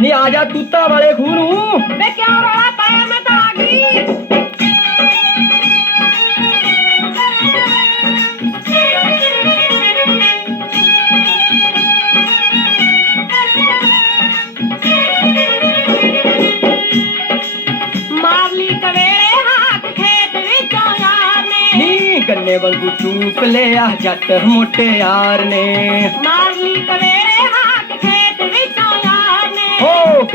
नी आजा तूता वाले खून। मैं क्या रहा पाया मैं तो आ गई गन्ने वांगू चूप ले आ जट मोटे यार ने। मार कवेरे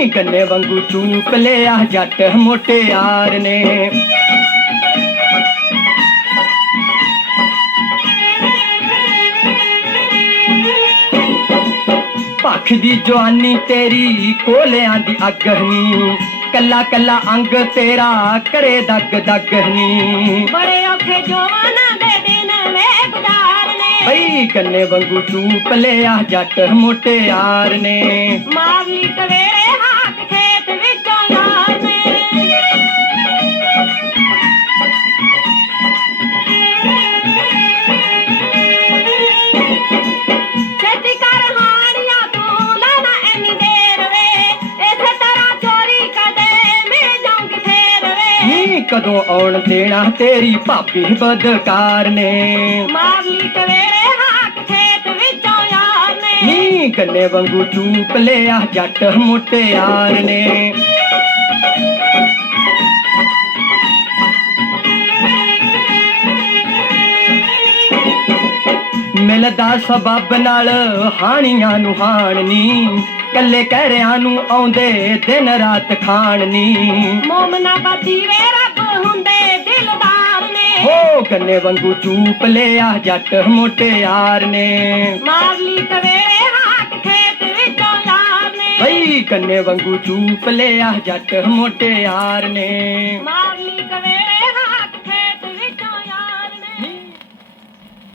नी कन्ने वांगू चूक लिया जट मोटे यार ने। पख दी जवानी तेरी कोलियाँ दी अगहनी कला कला अंग तेरा करे दग दगहनी बड़े औखे जवाना दे दिन वे गुजारने भई कन्ने वांगू चूप लिया जट मोटे यार ने। मावी कवेरे ਕਦੋਂ ਆਉਣ ਦੇਣਾ ਤੇਰੀ ਭਾਬੀ ਬਦਕਾਰ ਨੇ ਮਾਰਲੀ ਕਵੇੜੇ ਹੱਥ ਖੇਤ ਵਿੱਚੋਂ ਯਾਰ ਨੇ ਨੀ ਗੰਨੇ ਵਾਂਗੂ ਚੂਪ ਲਿਆ ਜੱਟ ਮੋਟੇ ਯਾਰ ਨੇ ਮਿਲਦਾ ਸਬਬ ਨਾਲ ਹਾਣੀਆਂ ਨੂੰ ਹਾਣਨੀ ਕੱਲੇ ਕਹਿਰਿਆਂ ਨੂੰ ਆਉਂਦੇ ਦਿਨ ਰਾਤ ਖਾਣਨੀ ਮੋਮਨਾ ਬਾਤੀ ਵੇ ਰੱਬ ਹੁੰਦੇ ਦਿਲਦਾਰ ਉਹ ਕੰਨੇ ਵਾਂਗੂ ਚੂਪ ਲਿਆ ਜੱਟ ਮੋਟਿਆਰ ਨੇ। ਮਾਰ ਲਈ ਤਵੇਰੇ ਹਾਟ ਖੇਤ ਵਿੱਚੋਂ ਯਾਰ ਨੇ। ਬਈ ਕੰਨੇ ਵਾਂਗੂ ਚੂਪ ਲਿਆ ਜੱਟ ਮੋਟਿਆਰ ਨੇ। ਮਾਰ ਲਈ ਤਵੇਰੇ